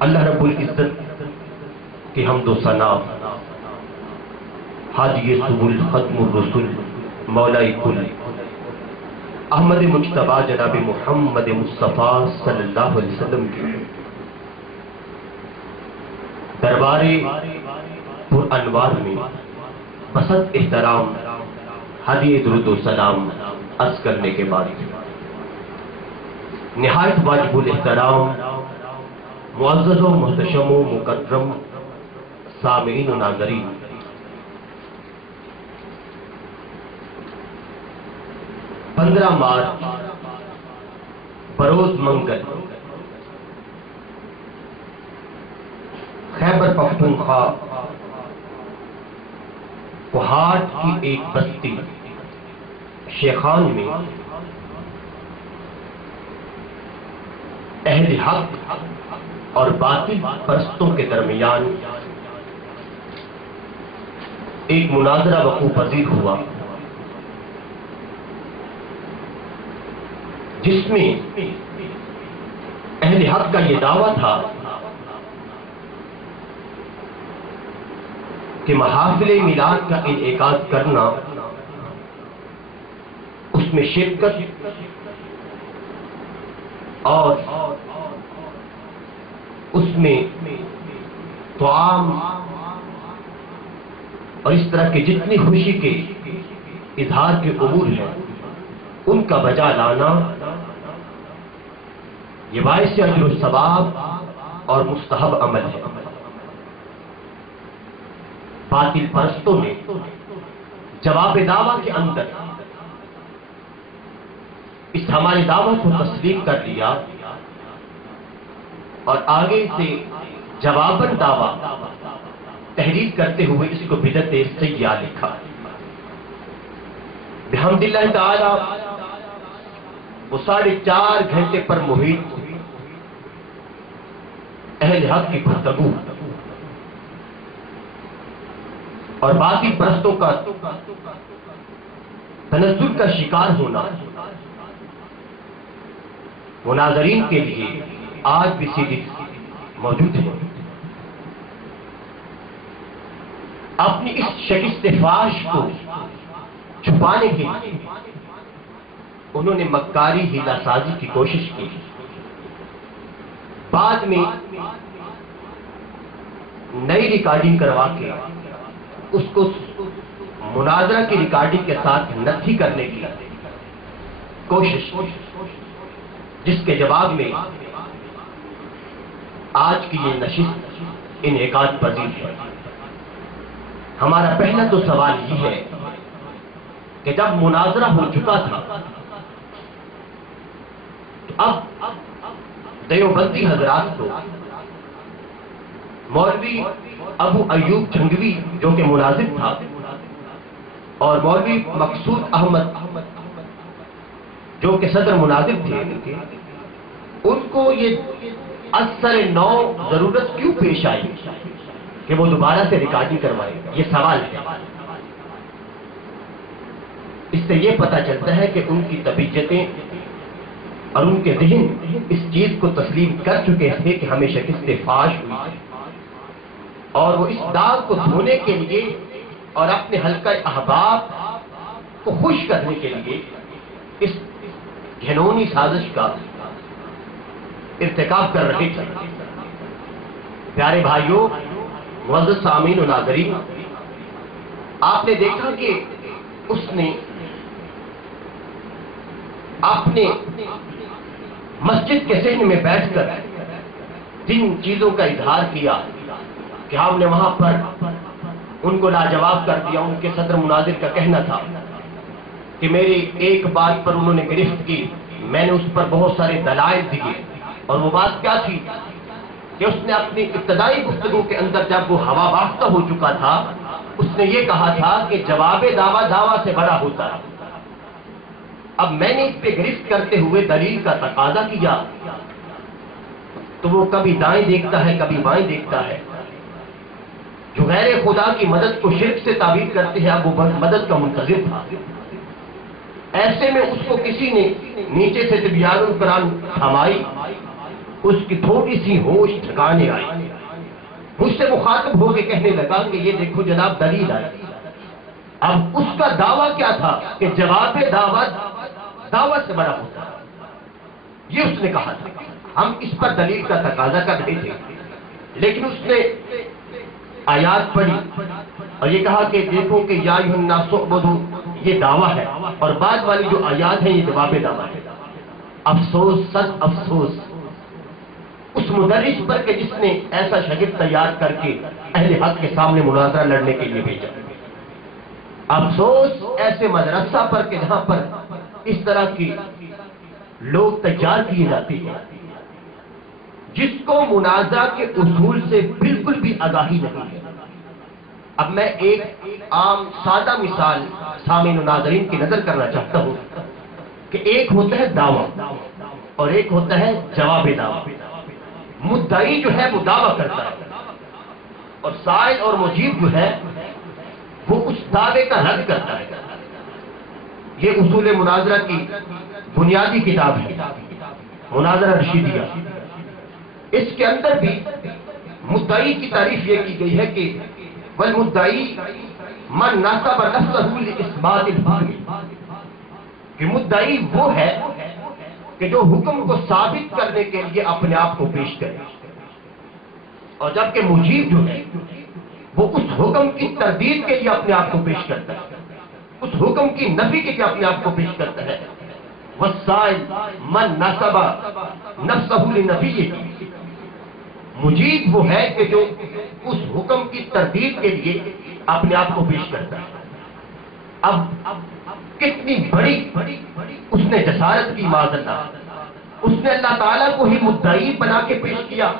اللہ رب العزت کی حمد و ثنا، ہادی سبل ختم الرسل مولا کل احمد مجتبی جناب محمد مصطفیٰ صلی اللہ علیہ وسلم کی دربار پر انوار میں بسط احترام ہدیہ درود و سلام عرض کرنے کے بعد نہایت واجب الاحترام معزز و محتشم و مکرم سامعین و ناظرین، 15 مارچ بروز منگل خیبر پختونخوا کوہاٹ کی ایک بستی شیخان میں اہل حق اور باطل پرستوں کے درمیان ایک مناظرہ وقوع پذیر ہوا، جس میں اہل حق کا یہ دعویٰ تھا کہ محافل میلاد کا انعقاد کرنا، اس میں شرکت اور اس میں طعام اور اس طرح کے جتنی خوشی کے اظہار کے امور ہیں ان کا بجا لانا، یہ باعث اجر و ثواب اور مستحب عمل ہے۔ باطل پرستوں نے جواب دعویٰ کے اندر اس ہمارے دعویٰ کو تسلیم کر لیا اور آگے سے جواباً دعویٰ تحریر کرتے ہوئے اس کو بدعت سیئہ لکھا۔ بحمد اللہ تعالی وہ 4.5 گھنٹے پر محیط اہل حق کی گفتگو اور باقی پرستوں کا تنزل کا شکار ہونا مناظرین کے لیے آج بھی سیدھی موجود ہے۔ اپنی اس شکست فاش کو چھپانے کے لیے انہوں نے مکاری ہیلا سازی کی کوشش کی، بعد میں نئی ریکارڈنگ کروا کے اس کو مناظرہ کی ریکارڈنگ کے ساتھ نتھی کرنے کی کوشش، جس کے جواب میں آج کی یہ نشست انعقاد پذیر ہے۔ ہمارا پہلا تو سوال یہ ہے کہ جب مناظرہ ہو چکا تھا تو اب دیوبندی حضرات کو مولوی ابو ایوب جھنگوی جو کہ مناظر تھا اور مولوی مقصود احمد جو کہ صدر مناظر تھے، ان کو یہ اثر نو ضرورت کیوں پیش آئی کہ وہ دوبارہ سے ریکارڈنگ کروائے؟ یہ سوال ہے۔ اس سے یہ پتہ چلتا ہے کہ ان کی طبیعتیں اور ان کے ذہن اس چیز کو تسلیم کر چکے تھے کہ ہمیں شکست فاش ہوئی، اور وہ اس داغ کو دھونے کے لیے اور اپنے حلقہ احباب کو خوش کرنے کے لیے اس گھنونی سازش کا ارتکاب کر رہے تھے۔ پیارے بھائیوں، معزز سامعین و ناظرین، آپ نے دیکھا کہ اس نے اپنے مسجد کے ذہن میں بیٹھ کر جن چیزوں کا اظہار کیا کہ ہم نے وہاں پر ان کو لاجواب کر دیا، ان کے صدر مناظر کا کہنا تھا کہ میری ایک بات پر انہوں نے گرفت کی، میں نے اس پر بہت سارے دلائل دیے، اور وہ بات کیا تھی کہ اس نے اپنی ابتدائی گفتگو کے اندر جب وہ ہوا باختہ ہو چکا تھا، اس نے یہ کہا تھا کہ جواب دعویٰ سے بڑا ہوتا ہے۔ اب میں نے اس پہ گرفت کرتے ہوئے دلیل کا تقاضا کیا تو وہ کبھی دائیں دیکھتا ہے کبھی بائیں دیکھتا ہے۔ جو غیر خدا کی مدد کو شرک سے تعبیر کرتے ہیں، اب وہ مدد کا منتظر تھا۔ ایسے میں اس کو کسی نے نیچے سے تبیان القرآن تھمائی اس کی تھوڑی سی ہوش ٹھکانے آئی، مجھ سے مخاطب ہو کے کہنے لگا کہ یہ دیکھو جناب دلیل آئی۔ اب اس کا دعویٰ کیا تھا کہ جواب دعوت سے بڑا ہوتا ہے، یہ اس نے کہا تھا۔ ہم اس پر دلیل کا تقاضا کر رہے تھے، لیکن اس نے آیات پڑھی اور یہ کہا کہ دیکھو کہ یا ایھا الناس اعبدوا، یہ دعویٰ ہے، اور بعد والی جو آیات ہیں یہ جواب دعویٰ ہے۔ افسوس، سچ افسوس اس مدرس پر کہ جس نے ایسا شاگرد تیار کر کے اہل حق کے سامنے مناظرہ لڑنے کے لیے بھیجا۔ افسوس ایسے مدرسہ پر کہ جہاں پر اس طرح کی لوگ تیار کیے جاتے ہیں جس کو مناظرہ کے اصول سے بالکل بھی آگاہی نہیں ہے۔ اب میں ایک عام سادہ مثال سامعین و ناظرین کی نظر کرنا چاہتا ہوں کہ ایک ہوتا ہے دعویٰ اور ایک ہوتا ہے جواب دعویٰ۔ مدعی جو ہے وہ دعویٰ کرتا ہے اور سائل اور مجیب جو ہے وہ اس دعوے کا رد کرتا ہے۔ یہ اصول مناظرہ کی بنیادی کتاب ہے، مناظرہ رشیدیہ۔ اس کے اندر بھی مدعی کی تعریف یہ کی گئی ہے کہ والمدعی من نصب نفسہ لاثبات الحکم، کہ مدعی وہ ہے کہ جو حکم کو ثابت کرنے کے لیے اپنے آپ کو پیش کرے، اور جبکہ مجیب جو ہے وہ اس حکم کی تردید کے لیے اپنے آپ کو پیش کرتا ہے، اس حکم کی نفی کے لیے اپنے آپ کو پیش کرتا ہے۔ والسائل من نصب نفسہ لنفیہ، مجیب وہ ہے کہ جو اس حکم کی تردید کے لیے اپنے آپ کو پیش کرتا ہے۔ اب کتنی بڑی اس نے جسارت کی، معاذ اللہ، اس نے اللہ تعالیٰ کو ہی مدعی بنا کے پیش کیا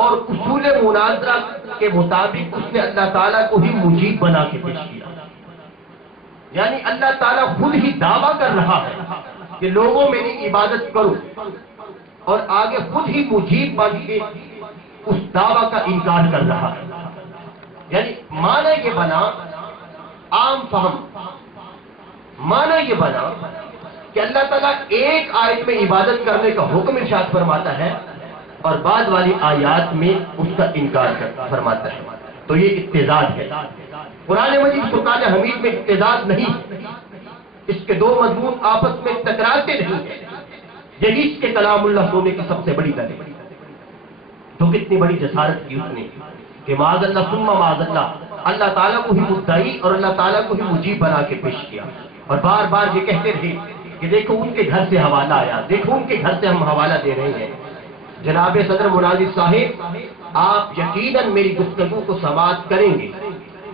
اور اصول مناظرہ کے مطابق اس نے اللہ تعالیٰ کو ہی مجیب بنا کے پیش کیا۔ یعنی اللہ تعالیٰ خود ہی دعویٰ کر رہا ہے کہ لوگوں میری عبادت کرو، اور آگے خود ہی مجیب بن کے اس دعویٰ کا انکار کر رہا ہے۔ یعنی معنی یہ بنا، عام فہم معنی یہ بنا کہ اللہ تعالیٰ ایک آیت میں عبادت کرنے کا حکم ارشاد فرماتا ہے اور بعد والی آیات میں اس کا انکار فرماتا ہے۔ تو یہ اقتضاد ہے۔ قرآن مجید فرقان حمید میں اقتضاد نہیں، اس کے دو مضمون آپس میں ٹکراتے نہیں ہیں۔ یہی اس کے کلام اللہ ہونے کی سب سے بڑی دلیل۔ تو کتنی بڑی جسارت کی اس نے کہ معاذ اللہ ثم معاذ اللہ، اللہ تعالیٰ کو ہی مدعی اور اللہ تعالیٰ کو ہی مجیب بنا کے پیش کیا، اور بار بار یہ کہتے رہے کہ دیکھو ان کے گھر سے حوالہ آیا، دیکھو ان کے گھر سے ہم حوالہ دے رہے ہیں۔ جناب صدر مناظر صاحب، آپ یقیناً میری گفتگو کو سماعت کریں گے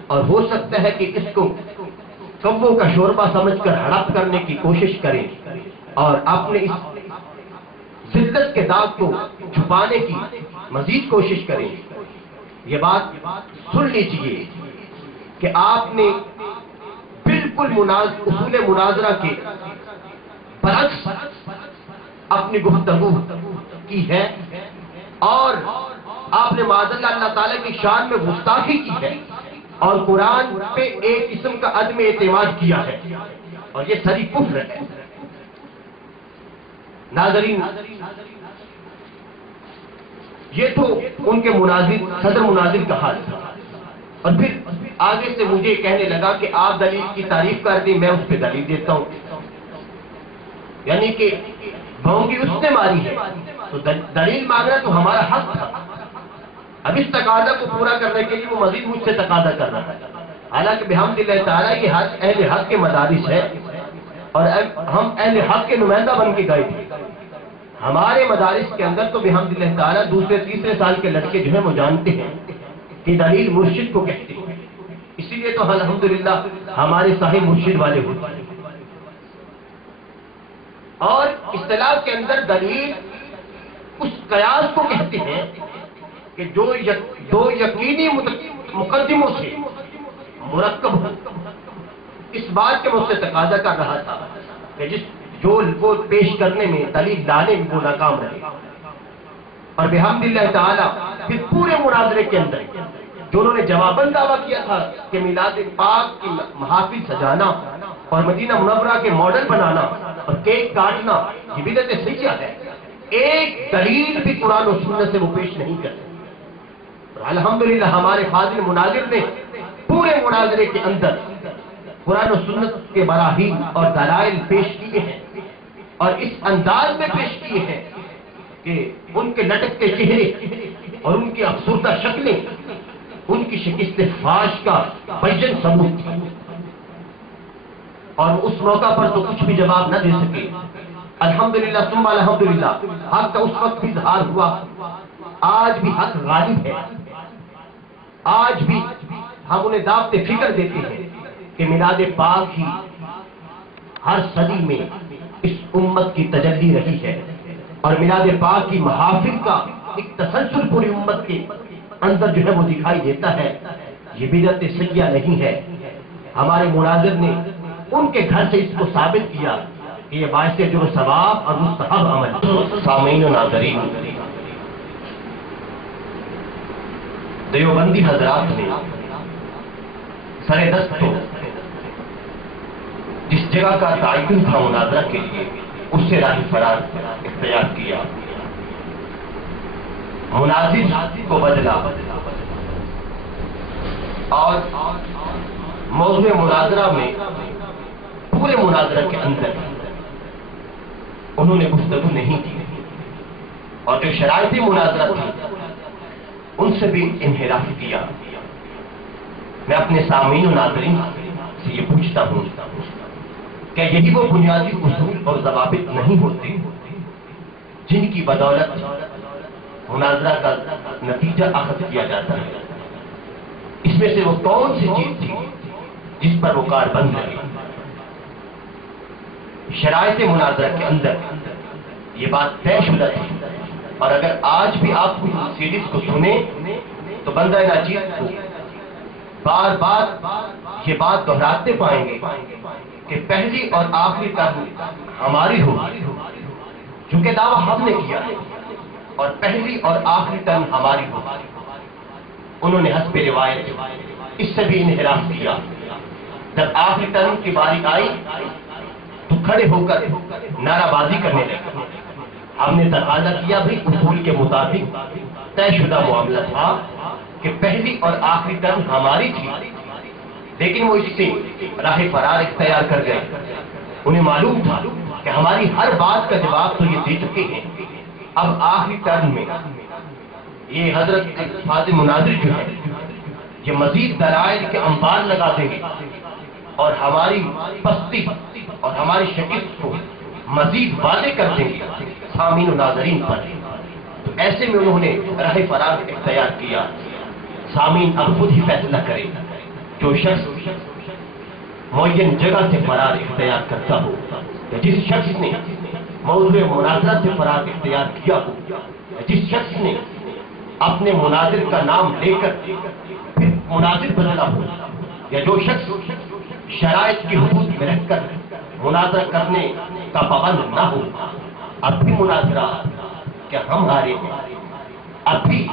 اور ہو سکتا ہے کہ اس کو کبوں کا شوربہ سمجھ کر ہڑپ کرنے کی کوشش کریں اور اپنے اس ذلت کے داغ کو چھپانے کی مزید کوشش کریں۔ یہ بات سن لیجئے کہ آپ نے بالکل اصول مناظرہ کے برعکس اپنی گفتگو کی ہے، اور آپ نے معاذ اللہ اللہ تعالیٰ کی شان میں گستاخی کی ہے اور قرآن پہ ایک قسم کا عدم اعتماد کیا ہے، اور یہ سری کفر ہے۔ ناظرین، یہ تو ان کے مناظر صدر مناظر کا حال تھا، اور پھر آگے سے مجھے کہنے لگا کہ آپ دلیل کی تعریف کر دی، میں اس پہ دلیل دیتا ہوں۔ یعنی کہ بھونگی اس نے ماری ہے تو دلیل مانگنا تو ہمارا حق تھا۔ اب اس تقاضا کو پورا کرنے کے لیے وہ مزید مجھ سے تقاضا کر رہا ہے، حالانکہ بحمد اللہ تعالیٰ یہ حق اہل حق کے مدارس ہے اور ہم اہل حق کے نمائندہ بن کے گئے تھے۔ ہمارے مدارس کے اندر تو بحمد اللہ تعالیٰ دوسرے تیسرے سال کے لڑکے جو ہیں وہ جانتے ہیں کہ دلیل مرشد کو کہتے ہیں، اسی لیے تو الحمدللہ ہمارے صاحب مرشد والے ہوتے ہیں۔ اور اصطلاح کے اندر دلیل اس قیاس کو کہتے ہیں کہ جو دو یقینی مقدموں سے مرکب ہو۔ اس بات کے مجھ سے تقاضا کر رہا تھا کہ جو وہ پیش کرنے میں دلیل لانے میں وہ ناکام رہے، اور بحمد اللہ تعالیٰ پھر پورے مناظرے کے اندر جو انہوں نے جواباً دعویٰ کیا تھا کہ میلاد پاک کی محافل سجانا اور مدینہ منورہ کے ماڈل بنانا اور کیک کاٹنا یہ بدعت سیاح ہے، ایک دلیل بھی قرآن و سنت سے وہ پیش نہیں کرتے. الحمدللہ ہمارے فاضل مناظر نے پورے مناظرے کے اندر قرآن و سنت کے براہین اور دلائل پیش کیے ہیں، اور اس انداز میں پیش کیے ہیں کہ ان کے لٹکتے چہرے اور ان کی افسردہ شکلیں ان کی شکست فاش کا بین ثبوت تھی. اور اس موقع پر تو کچھ بھی جواب نہ دے سکے. الحمدللہ ثم الحمدللہ حق کا اس وقت بھی اظہار ہوا. آج بھی حق غالب ہے. آج بھی ہم انہیں دعوت فکر دیتے ہیں کہ میلاد پاک ہی ہر صدی میں اس امت کی تجلی رہی ہے، اور میلاد پاک کی محافل کا ایک تسلسل پوری امت کے اندر جو ہے وہ دکھائی دیتا ہے. یہ بدعت سیاح نہیں ہے. ہمارے مناظر نے ان کے گھر سے اس کو ثابت کیا کہ یہ باعث جو ثواب اور مستحب عمل. سامعین و ناظرین، دیوبندی حضرات نے سر دست کو جس جگہ کا تعین تھا مناظرہ کے لیے اس سے راہ فرار اختیار کیا. مناظر کو بدلا اور موضوع مناظرہ میں پورے مناظرہ کے اندر انہوں نے گفتگو نہیں کی، اور جو شرائطی مناظرہ تھی ان سے بھی انحراف کیا. میں اپنے سامعین و ناظرین سے یہ پوچھتا ہوں کہ یہی وہ بنیادی اصول اور ضوابط نہیں ہوتے جن کی بدولت مناظرہ کا نتیجہ اخذ کیا جاتا ہے؟ اس میں سے وہ کون سی چیز تھی جس پر وہ کار بند رہی؟ شرائط مناظرہ کے اندر یہ بات طے شدہ تھی، اور اگر آج بھی آپ سیریز کو سنیں تو بندہ ناچیز کو بار بار یہ بات دہراتے پائیں گے کہ پہلی اور آخری ٹرم ہماری ہوگی، چونکہ دعویٰ ہم نے کیا ہے، اور پہلی اور آخری ٹرم ہماری ہوگی. انہوں نے حسب روایت اس سے بھی انحراف کیا. جب آخری ٹرم کی باری آئی تو کھڑے ہو کر نعرہ بازی کرنے لگے. ہم نے تقاضا کیا بھی اصول کے مطابق طے شدہ معاملہ تھا کہ پہلی اور آخری ٹرم ہماری تھی، لیکن وہ اس سے راہ فرار اختیار کر گئے. انہیں معلوم تھا کہ ہماری ہر بات کا جواب تو یہ دے چکے ہیں، اب آخری ٹرم میں یہ حضرت فاضل مناظر جو ہے یہ مزید دلائل کے انبار لگا دیں گے اور ہماری پستی اور ہماری شکست کو مزید واضح کر دیں گے سامعین و ناظرین پر. تو ایسے میں انہوں نے راہ فرار اختیار کیا. سامعین اب خود ہی فیصلہ کرے. جو شخص معین جگہ سے فرار اختیار کرتا ہو، یا جس شخص نے موضوع مناظرہ سے فرار اختیار کیا ہو، یا جس شخص نے اپنے مناظر کا نام لے کر پھر مناظر بدلا ہو، یا جو شخص شرائط کی حدود میں رہ کر مناظرہ کرنے کا پابند نہ ہو، اب بھی مناظرہ کیا ہم ہارے ہیں؟ اب بھی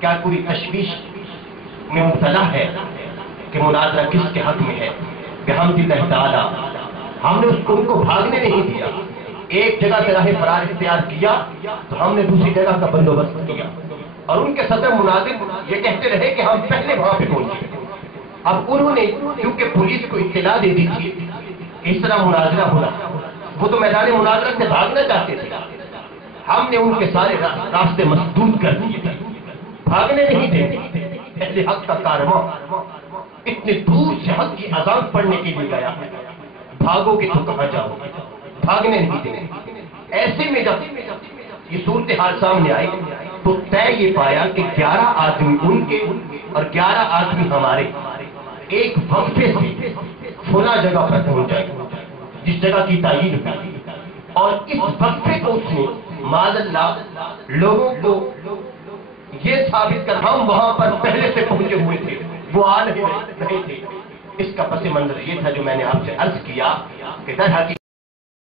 کیا کوئی تشویش میں مبتلا ہے کہ مناظرہ کس کے حق میں ہے؟ کہ ہم اللہ تعالیٰ ہم نے اس کو ان کو بھاگنے نہیں دیا. ایک جگہ سے راہ فرار اختیار کیا تو ہم نے دوسری جگہ کا بندوبست کیا، اور ان کے صدر مناظر یہ کہتے رہے کہ ہم پہلے وہاں پہ پہنچے. اب انہوں نے کیونکہ پولیس کو اطلاع دے دی تھی کہ اس طرح مناظرہ ہوا، وہ تو میدان مناظرہ سے بھاگنا چاہتے تھے. ہم نے ان کے سارے راستے مسدود کر دیے تھے، بھاگنے نہیں دیں. اہل حق کا کارواں اتنے دور سے حق کی اذان پڑھنے کے لیے گیا، بھاگو گے تو کہاں جاؤ گے؟ بھاگنے نہیں دیں. ایسے میں جب یہ صورتحال سامنے آئی تو طے یہ پایا کہ 11 آدمی ان کے اور 11 آدمی ہمارے ایک وقفے سے فلاں جگہ پر پہنچ جائے جس جگہ کی تعین ہوئی، اور اس وقفے کو اس نے معاذ اللہ لوگوں کو یہ ثابت کر ہم وہاں پر پہلے سے پہنچے ہوئے تھے، وہ آ نہیں رہے تھے. اس کا پس منظر یہ تھا جو میں نے آپ سے عرض کیا کہ در حقیقت